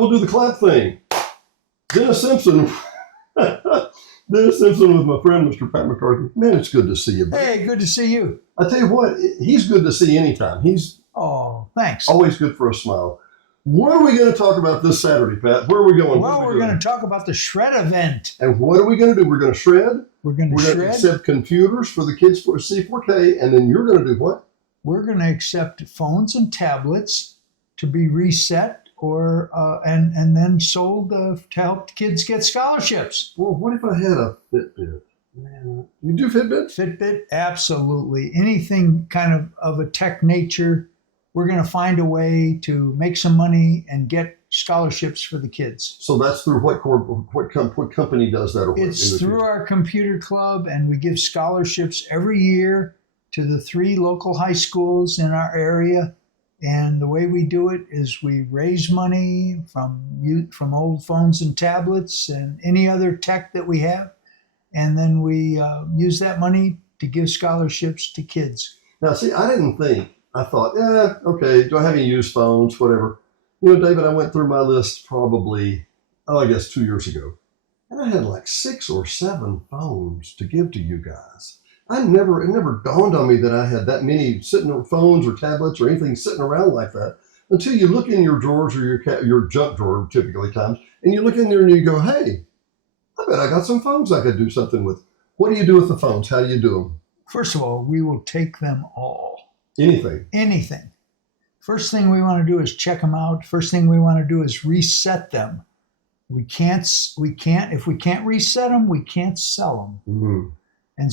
we'll do the clap thing. Dennis Simpson. Dennis Simpson with my friend, Mr. Pat McCarthy. Man, it's good to see you, buddy. Hey, good to see you. I tell you what, he's good to see anytime. He's Thanks. always good for a smile. What are we going to talk about this Saturday, Pat? Where are we going? Well, we're going to talk about the shred event. And what are we going to do? We're going to shred. We're going to accept computers for the kids for C4K, and then you're going to do what? We're going to accept phones and tablets to be reset or and then sold to help kids get scholarships. Well, what if I had a Fitbit? Man, you do Fitbit? Fitbit, absolutely. Anything kind of a tech nature. We're going to find a way to make some money and get scholarships for the kids. So that's through what company does that? Or it's through our computer club, and we give scholarships every year to the 3 local high schools in our area. And the way we do it is we raise money from old phones and tablets and any other tech that we have. And then we use that money to give scholarships to kids. Now, see, I thought, okay, do I have any used phones, whatever. You know, David, I went through my list probably, I guess 2 years ago. And I had like 6 or 7 phones to give to you guys. It never dawned on me that I had that many phones or tablets or anything sitting around like that until you look in your drawers or your junk drawer typically times, and you look in there and you go, hey, I bet I got some phones I could do something with. What do you do with the phones? How do you do them? First of all, we will take them all. Anything. First thing we want to do is check them out. First thing we want to do is reset them. If we can't reset them, we can't sell them. Mm-hmm. And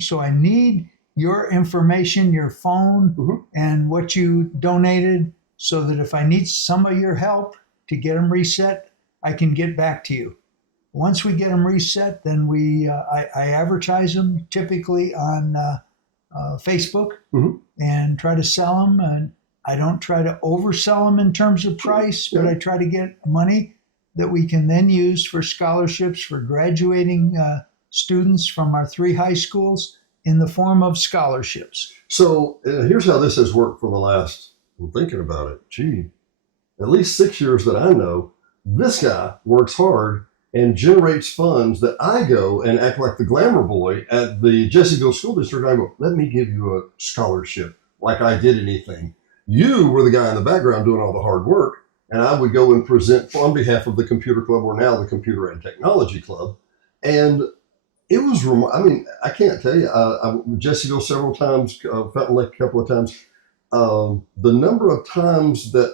so I need your information, your phone, and what you donated, so that if I need some of your help to get them reset, I can get back to you. Once we get them reset, then I advertise them typically on Facebook and try to sell them. And I don't try to oversell them in terms of price, but I try to get money that we can then use for scholarships for graduating students from our 3 high schools in the form of scholarships. So here's how this has worked for the last, I'm thinking about it, at least 6 years that I know. This guy works hard and generates funds that I go and act like the glamour boy at the Jessieville School District. I go, let me give you a scholarship like I did anything. You were the guy in the background doing all the hard work, and I would go and present on behalf of the Computer Club, or now the Computer and Technology Club. And it was, I can't tell you, I Jessieville several times, Fountain Lake a couple of times. The number of times that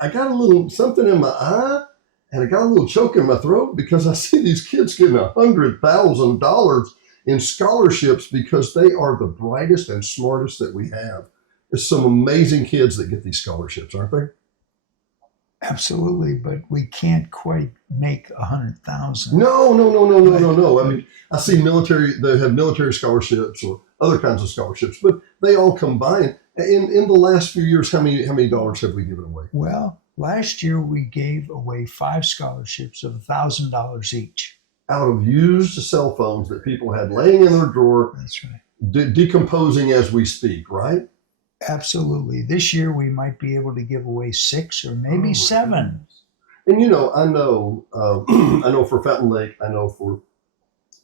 I got a little something in my eye, and I got a little choke in my throat because I see these kids getting $100,000 in scholarships because they are the brightest and smartest that we have. There's some amazing kids that get these scholarships, aren't there? Absolutely, but we can't quite make 100,000. No. I mean, I see they have military scholarships or other kinds of scholarships, but they all combine. In the last few years, how many dollars have we given away? Well, last year we gave away 5 scholarships of $1,000 each. Out of used cell phones that people had laying in their drawer. That's right. Decomposing as we speak, right? Absolutely. This year we might be able to give away 6 or maybe 7. Goodness. And I know for Fountain Lake, I know for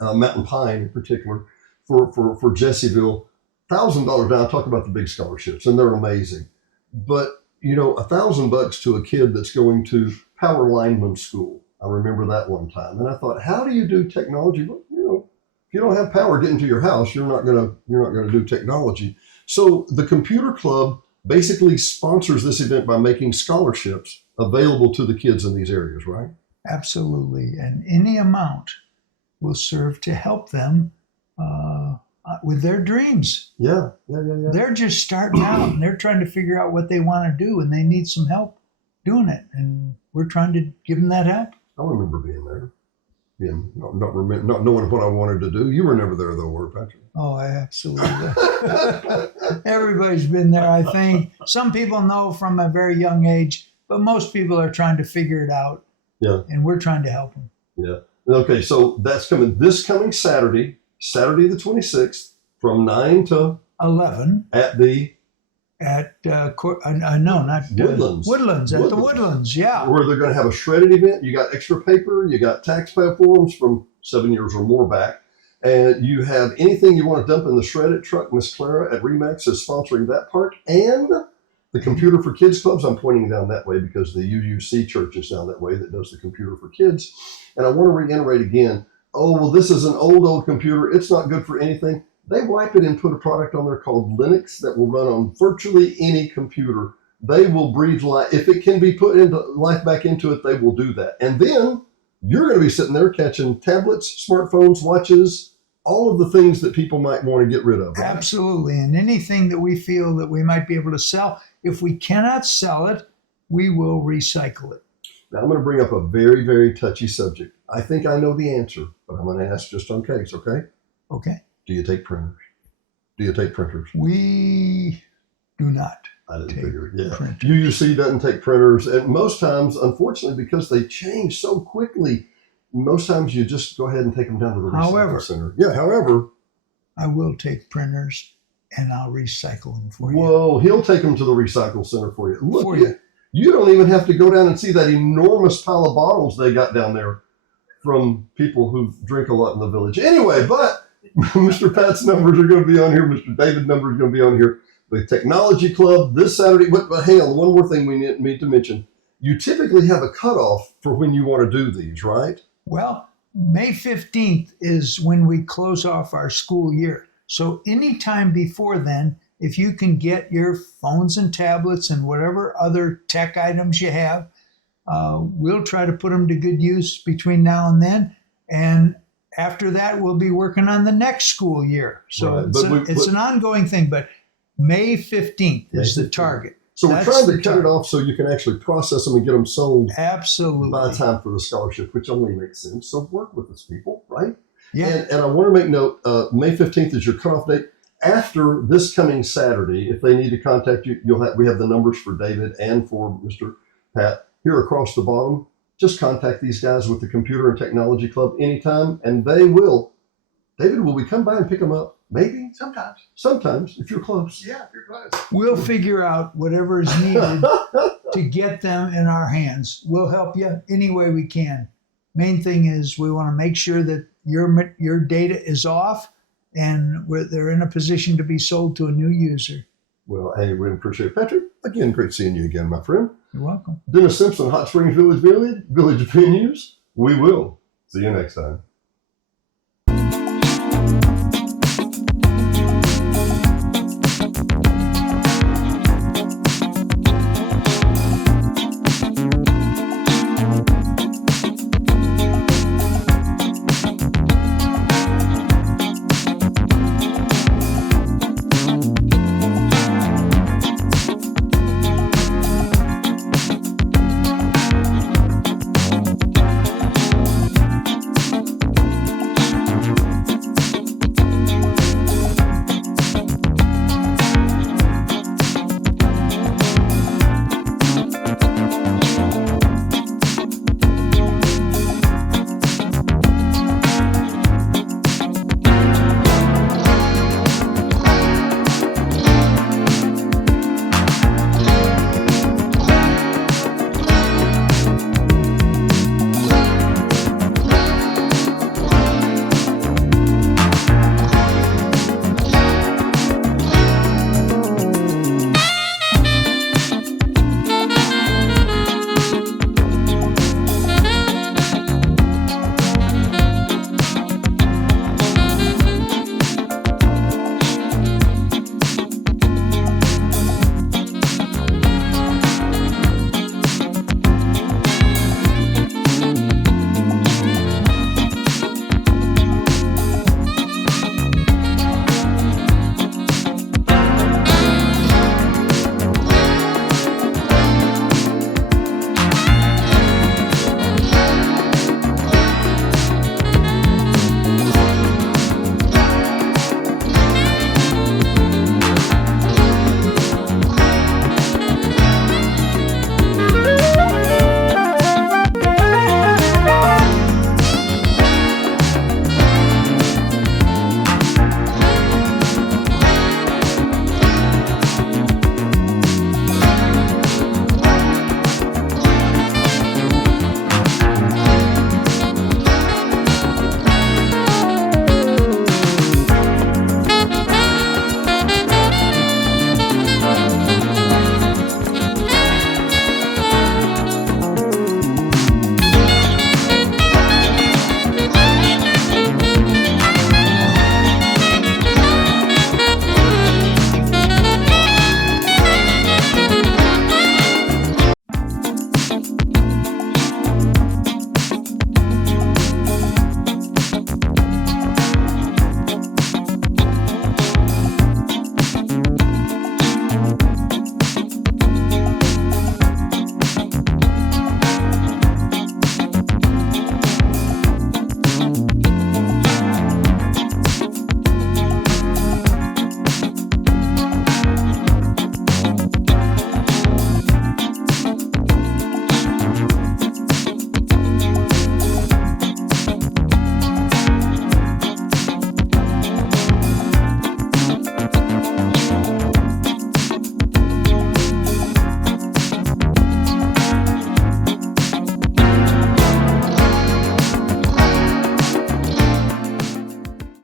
Mountain Pine in particular, for Jessieville, $1,000. Now I talk about the big scholarships, and they're amazing. But $1,000 to a kid that's going to power lineman school. I remember that one time, and I thought, how do you do technology? Well, if you don't have power getting to your house, you're not gonna do technology. So the Computer Club basically sponsors this event by making scholarships available to the kids in these areas, right? Absolutely, and any amount will serve to help them with their dreams. Yeah. They're just starting out, and they're trying to figure out what they want to do, and they need some help doing it, and we're trying to give them that help. I remember being there. Not knowing what I wanted to do. You were never there though, were Patrick? Oh, absolutely. Everybody's been there, I think. Some people know from a very young age, but most people are trying to figure it out. Yeah. And we're trying to help them. Yeah. Okay, so that's this coming Saturday the 26th, from 9 to 11 at the at no, not Woodlands. Woodlands at the Woodlands. Woodlands. Yeah, Where they're going to have a shredded event. You got extra paper, you got taxpayer forms from 7 years or more back, and you have anything you want to dump in the shredded truck. Miss Clara at Remax is sponsoring that part, and the Computer for Kids clubs. I'm pointing down that way because the UUC church is down that way that does the Computer for Kids. And I want to reiterate again, oh, well, this is an old computer. It's not good for anything. They wipe it and put a product on there called Linux that will run on virtually any computer. They will breathe life. If it can be put into life back into it, they will do that. And then you're going to be sitting there catching tablets, smartphones, watches, all of the things that people might want to get rid of. Right? absolutely. And anything that we feel that we might be able to sell, if we cannot sell it, we will recycle it. Now, I'm going to bring up a very, very touchy subject. I think I know the answer, but I'm going to ask just in case, okay? Okay. Do you take printers? Do you take printers? We do not. I didn't Take figure it. Yeah. printers. UUC doesn't take printers. And most times, unfortunately, because they change so quickly, most times you just go ahead and take them down to the recycle center. Yeah, however. I will take printers and I'll recycle them for you. Whoa, he'll take them to the recycle center for you. Look, For you. you don't even have to go down and see that enormous pile of bottles they got down there from people who drink a lot in the village. Anyway, but Mr. Pat's numbers are going to be on here. Mr. David's number is going to be on here. The Technology Club this Saturday. But hang on, one more thing we need to mention. You typically have a cutoff for when you want to do these, right? Well, May 15th is when we close off our school year. So anytime before then, if you can get your phones and tablets and whatever other tech items you have, we'll try to put them to good use between now and then. And after that, we'll be working on the next school year. So right. it's an ongoing thing, but May 15th is the target. So we're That's trying to the cut it off so you can actually process them and get them sold Absolutely. by time for the scholarship, which only makes sense. So work with us, people, right? Yeah. And I want to make note, May 15th is your cutoff date. After this coming Saturday, if they need to contact you, we have the numbers for David and for Mr. Pat here across the bottom. Just contact these guys with the Computer and Technology Club anytime, and they will. David, will we come by and pick them up? Maybe. Sometimes. Sometimes, if you're close. Yeah, if you're close. We'll figure out whatever is needed to get them in our hands. We'll help you any way we can. Main thing is we want to make sure that your data is off and they're in a position to be sold to a new user. Well, hey, we appreciate it. Patrick, again, great seeing you again, my friend. You're welcome. Dennis Simpson, Hot Springs Village Venues. We will see you next time.